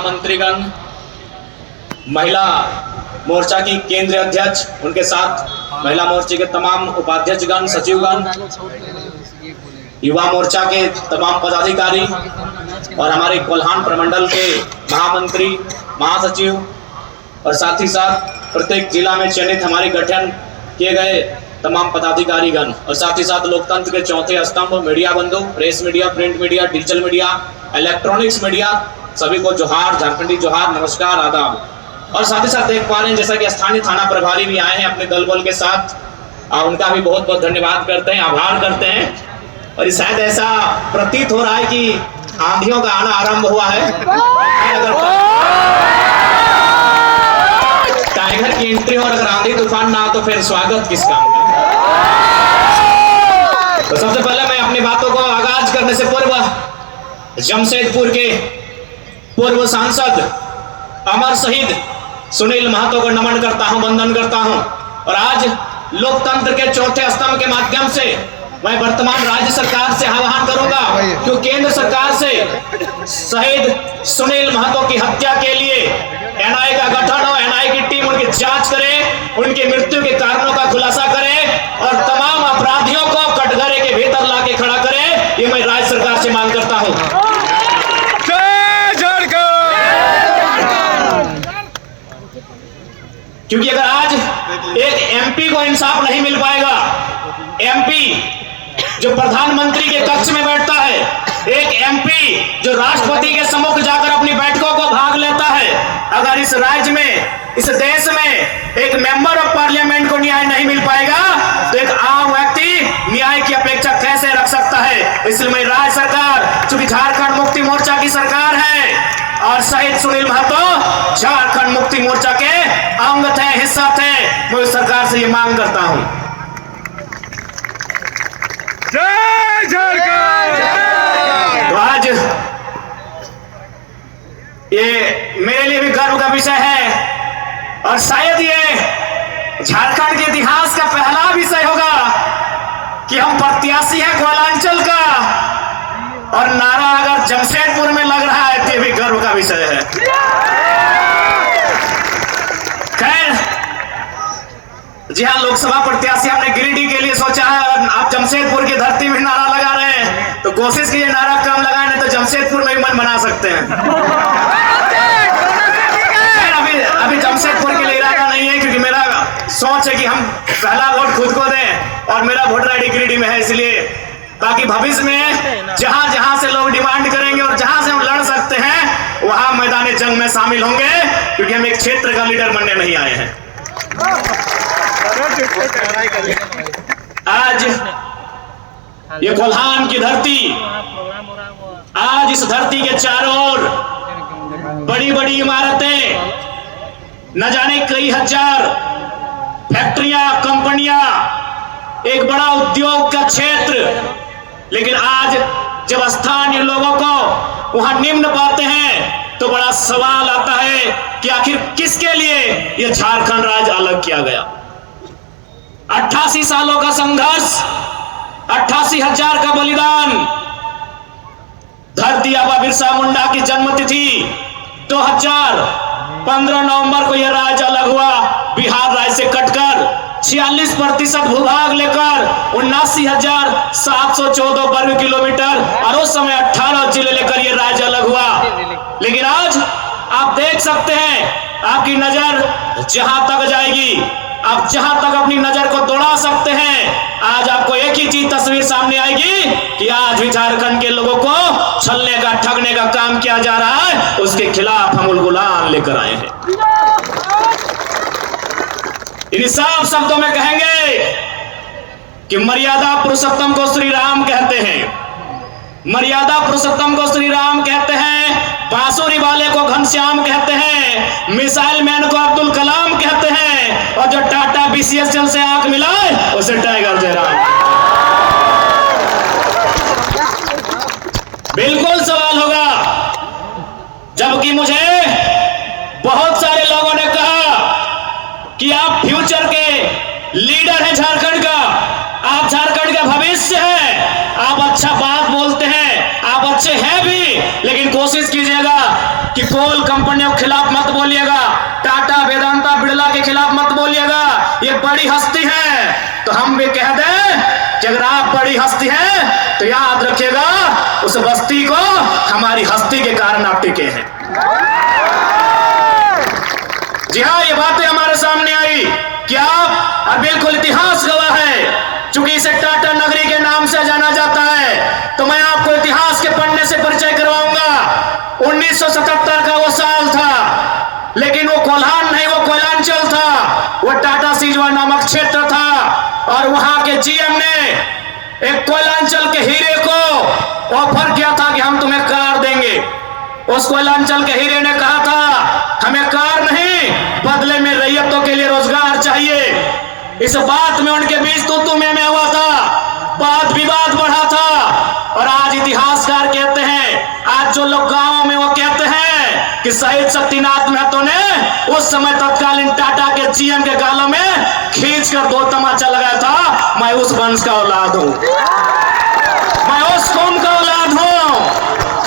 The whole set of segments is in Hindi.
महामंत्रीगण, महिला मोर्चा की केंद्रीय अध्यक्ष, उनके साथ महिला मोर्चे के तमाम उपाध्यक्षगण, सचिवगण, युवा मोर्चा के तमाम पदाधिकारी और हमारे कोल्हान प्रमंडल के महामंत्री, महासचिव और साथ ही साथ प्रत्येक जिला में चयनित हमारे गठन किए गए तमाम पदाधिकारीगण और साथ ही साथ लोकतंत्र के चौथे स्तंभ मीडिया बंधु, press media, print media, digital media, electronics media, सभी को जोहार, झारखंडी जोहार, नमस्कार, आदाब। और साथ ही साथ देख पा रहे हैं जैसा कि स्थानीय थाना प्रभारी भी आए हैं अपने दल बल के साथ, उनका भी बहुत बहुत धन्यवाद करते हैं, आभार करते हैं। और शायद ऐसा प्रतीत हो रहा है कि आंधियों का आना आरंभ हुआ है। अगर टाइगर की एंट्री हो और अगर आंधी तूफान ना हो तो फिर स्वागत किस काम का। तो सबसे पहले मैं अपनी बातों को आगाज करने से पूर्व जमशेदपुर के पूर्व सांसद अमर शहीद सुनील महतो को नमन करता हूं, वंदन करता हूं। और आज लोकतंत्र के चौथे स्तंभ के माध्यम से मैं वर्तमान राज्य सरकार से आह्वान करूंगा कि केंद्र सरकार से शहीद सुनील महतो की हत्या के लिए एनआईए का गठन हो, एनआईए की टीम उनकी जांच करे, उनकी मृत्यु के कारणों का खुलासा करे और तमाम अपराधियों को कटघरे के भीतर लाके खड़ा करे। ये मैं राज्य सरकार से मांग करता हूं। क्योंकि अगर आज एक एमपी को इंसाफ नहीं मिल पाएगा, एमपी जो प्रधानमंत्री के कक्ष में बैठता है, एक एमपी जो राष्ट्रपति के सम्मुख जाकर अपनी बैठकों को भाग लेता है, अगर इस राज्य में, इस देश में एक मेंबर ऑफ पार्लियामेंट को न्याय नहीं मिल पाएगा तो एक आम व्यक्ति न्याय की अपेक्षा कैसे रख सकता है। इसलिए मैं राज्य सरकार, चूंकि झारखंड मुक्ति मोर्चा की सरकार है और शहीद सुनील महतो झारखंड मुक्ति मोर्चा के अंग थे, हिस्सा थे, मैं सरकार से ये मांग करता हूं। जय झारखंड। तो आज ये मेरे लिए भी गर्व का विषय है और शायद ये झारखंड के इतिहास का पहला विषय होगा कि हम प्रत्याशी हैं कोयलांचल का और नारा अगर जमशेदपुर में लग रहा है तो ये भी गर्व का विषय है। खैर, जी हाँ, लोकसभा प्रत्याशी हमने गिरिडीह के लिए सोचा है और आप जमशेदपुर की धरती में नारा लगा रहे हैं तो कोशिश कीजिए नारा कम लगाए, नहीं तो जमशेदपुर में भी मन बना सकते हैं। अभी जमशेदपुर के लिए इरादा नहीं है क्योंकि मेरा सोच है कि हम पहला वोट खुद को दें और मेरा वोटर आईडी गिरिडीह में है, इसलिए ताकि भविष्य में जहां जहां से लोग डिमांड करेंगे और जहां से हम लड़ सकते हैं वहां मैदान जंग में शामिल होंगे, क्योंकि हम एक क्षेत्र का लीडर बनने नहीं आए हैं। आज ये कोल्हान की धरती, आज इस धरती के चारों ओर बड़ी बड़ी इमारतें, न जाने कई हजार फैक्ट्रियां, कंपनियां, एक बड़ा उद्योग का क्षेत्र, लेकिन आज जब स्थानीय लोगों को वहां निम्न पाते हैं तो बड़ा सवाल आता है कि आखिर किसके लिए यह झारखंड राज्य अलग किया गया। 88 सालों का संघर्ष, 88,000 का बलिदान, धरती आबा बिरसा मुंडा की जन्मतिथि 2015 नवंबर को यह राज्य अलग हुआ, बिहार राज्य से कटकर 46% भूभाग लेकर 79,714 वर्ग किलोमीटर और उस समय 18 जिले लेकर यह राज्य अलग हुआ। लेकिन आज आप देख सकते हैं, आपकी नजर जहां तक जाएगी, आप जहां तक अपनी नजर को दौड़ा सकते हैं, आज आपको एक ही चीज तस्वीर सामने आएगी कि आज भी झारखंड के लोगों को छलने का, ठगने का काम किया जा रहा है, उसके खिलाफ हम उलगुलान लेकर आए हैं। इन साफ शब्दों में कहेंगे कि मर्यादा पुरुषोत्तम को श्री राम कहते हैं, मर्यादा पुरुषोत्तम को श्री राम कहते हैं, बांसुरी वाले को घनश्याम कहते हैं, मिसाइल मैन को अब्दुल कलाम कहते हैं और जो टाटा बीसीएसएल से आंख मिलाए उसे टाइगर जयराम। बिल्कुल सवाल होगा, जबकि मुझे बहुत सारे लोगों ने कहा कि आप फ्यूचर के लीडर हैं झारखंड का, आप झारखंड का भविष्य है, आप अच्छा बात बोलते हैं, आप अच्छे हैं भी, लेकिन कोशिश कीजिएगा कि कोल कंपनियों के खिलाफ मत बोलिएगा, टाटा वेदांता बिरला के खिलाफ मत बोलिएगा। ये बड़ी हस्ती है, तो हम भी कह दें कि अगर आप बड़ी हस्ती हैं तो याद रखिएगा उस बस्ती को हमारी हस्ती के कारण आप टिके हैं। जी हाँ, ये बातें हमारे सामने आई कि आप, और बिल्कुल इतिहास गवाह है, चूंकि इसे टाटा नगरी के नाम से जाना जाता है, तो मैं आपको इतिहास के पन्ने से परिचय करवाऊंगा। 1977 का वो साल था, लेकिन वो कोल्हान नहीं, वो कोयलांचल था। वो टाटा सीजवा नामक क्षेत्र था और वहां के जीएम ने एक कोयलांचल के हीरे को ऑफर किया था कि हम तुम्हें कार देंगे। उस कोयलांचल के हीरे ने कहा था हमें कार नहीं, बदले में रैयतों के लिए रोजगार चाहिए। इस बात में उनके बीच तू में हुआ था, वाद विवाद बढ़ा था। और आज इतिहासकार कहते हैं, आज जो लोग गांव में वो कहते हैं कि शहीद शक्तिनाथ महतो ने उस समय तत्कालीन टाटा के जीएम के गालों में खींच कर 2 तमाचा लगाया था, मैं उस वंश का औलाद हूं, मैं उस कौम का औलाद हूं।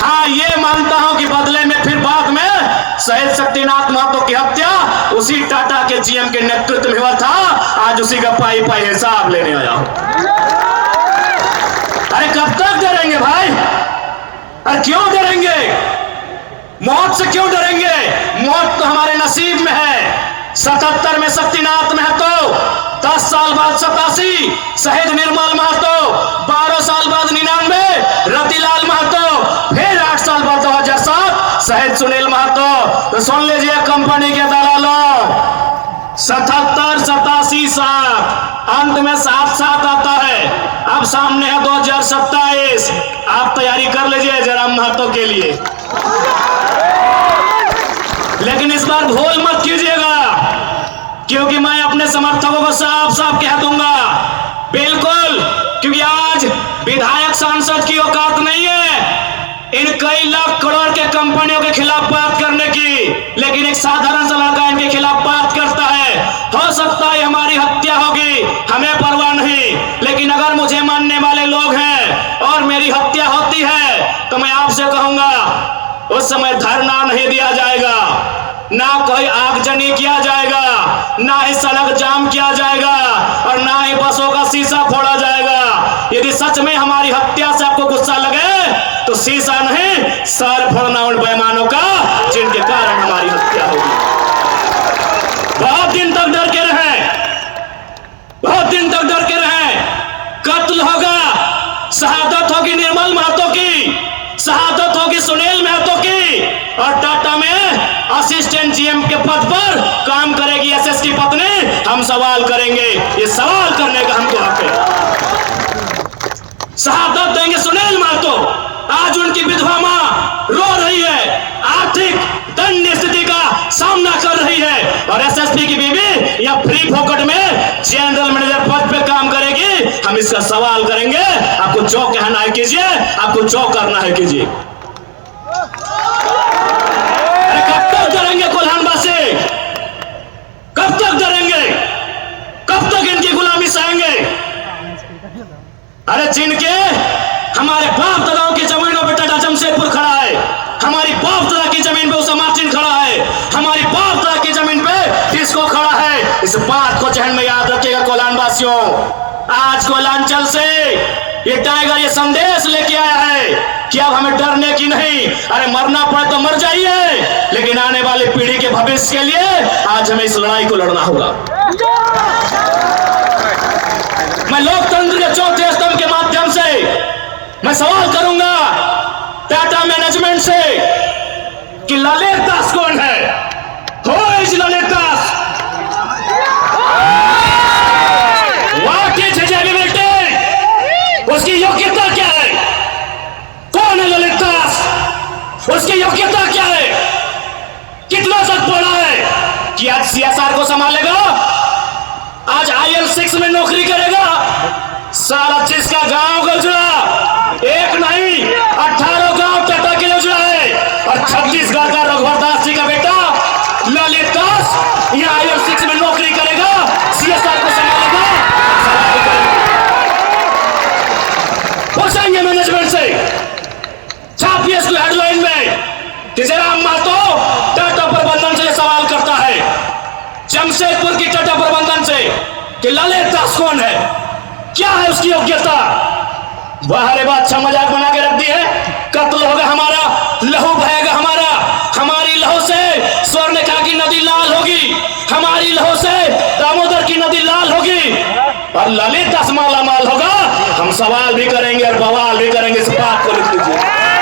हाँ, ये मानता हूं कि बदले में फिर बाद में शहीद शक्तिनाथ महतो की हत्या उसी टाटा के जीएम के नेतृत्व में हुआ था। आज उसी का पाई पाई हिसाब लेने आया हूं। अरे कब तक डरेंगे भाई? अरे क्यों डरेंगे? मौत से क्यों डरेंगे? मौत तो हमारे नसीब में है। 77 में शक्तिनाथ महतो, 10 साल बाद 87 शहीद निर्मल महतो, 12 साल बाद 99 रतिलाल महतो, फिर 8 साल बाद 2007 शहीद सुनील महतो। तो सुन लीजिए कंपनी के दलालों, 77, 87, 7, अंत में 7 आता है। अब सामने है 2027, आप तैयारी कर लीजिए जरा महतो के लिए। लेकिन इस बार भूल मत कीजिएगा, क्योंकि मैं अपने समर्थकों को साफ साफ कह दूंगा, बिल्कुल, क्योंकि आज विधायक सांसद की औकात नहीं है इन कई लाख करोड़ के कंपनियों के खिलाफ बात करने की, लेकिन एक साधारण सा लड़का इनके खिलाफ बात करता है। हो सकता है हमारी हत्या होगी, हमें परवाह नहीं, लेकिन अगर मुझे मानने वाले लोग हैं और मेरी हत्या होती है तो मैं आपसे कहूंगा उस समय धरना नहीं दिया जाएगा, ना कोई आगजनी किया जाएगा, ना ही सड़क जाम किया जाएगा और ना ही बसों का शीशा फोड़ा जाएगा। यदि सच में हमारी हत्या से आपको गुस्सा लगे तो शीशा नहीं, सर फोड़ना उन बेईमानों का जिनके कारण हमारी हत्या होगी। बहुत दिन तक डर के रहे, बहुत दिन तक डर के रहे। कत्ल होगा, शहादत होगी निर्मल महतो की, शहादत होगी सुनील महतो की, और टाटा में असिस्टेंट जीएम के पद पर काम करेगी एसएस की पत्नी। हम सवाल करेंगे, ये सवाल करने का हमको हक है। शहादत देंगे सुनील महतो। आज उनकी विधवा मां रो रही है, आर्थिक दंड स्थिति का सामना कर रही है, और एसएसपी की बीवी या फ्री फोकट में जनरल मैनेजर पद पे काम करेगी। हम इसका सवाल करेंगे। आपको जो कहना है कीजिए, आपको जो करना है कीजिए। कब तक डरेंगे कोल्हानवासी? कब तक डरेंगे? कब तक इनकी गुलामी सहेंगे? अरे जिनके हमारे बाप दादाओं की जमीनों पे टाटा जमशेदपुर खड़ा है, हमारी बाप दादा की जमीन पे उसा मार्टिन खड़ा है, हमारी बाप दादा की जमीन पे इसको खड़ा है। इस बात को जहन में याद रखिएगा कोल्हानवासियों। आज कोयलांचल से ये टाइगर ये संदेश लेके आया है कि अब हमें डरने की नहीं, अरे मरना पड़े तो मर जाइए, लेकिन आने वाली पीढ़ी के भविष्य के लिए आज हमें इस लड़ाई को लड़ना होगा। मैं लोकतंत्र के चौथे स्तंभ के माध्यम से मैं सवाल करूंगा टाटा मैनेजमेंट से कि ललित दास कौन है? Who is Lalit Das? What is his ability? उसकी योग्यता क्या है? कौन है ललित दास? उसकी योग्यता क्या है? कितना तक पढ़ा है कि आज सीएसआर को संभालेगा, आज IL6 में नौकरी करेगा, सारा चीज का गांव का उजड़ा, एक नहीं 18 गांव टाटा के लिए उजड़ा है, और छत्तीसगढ़ का रघुवर दास जी का बेटा ललित दास यहाँ IL6 में नौकरी करेगा, सीएसआर को संभालेगा। पूछेंगे मैनेजमेंट से कि जरा महतो टाटा प्रबंधन से सवाल करता है, जमशेदपुर की टाटा प्रबंधन से, कि ललित दास कौन है, क्या है उसकी योग्यता। बाहर बात अच्छा मजाक बना के रख दी है। कत्ल होगा हमारा, लहू बहेगा हमारा, हमारी लहू से स्वर्णरेखा की नदी लाल होगी, हमारी लहू से दामोदर की नदी लाल होगी, और ललित दास माला माल होगा। हम सवाल भी करेंगे और बवाल भी करेंगे, इस बात को लिख लीजिए।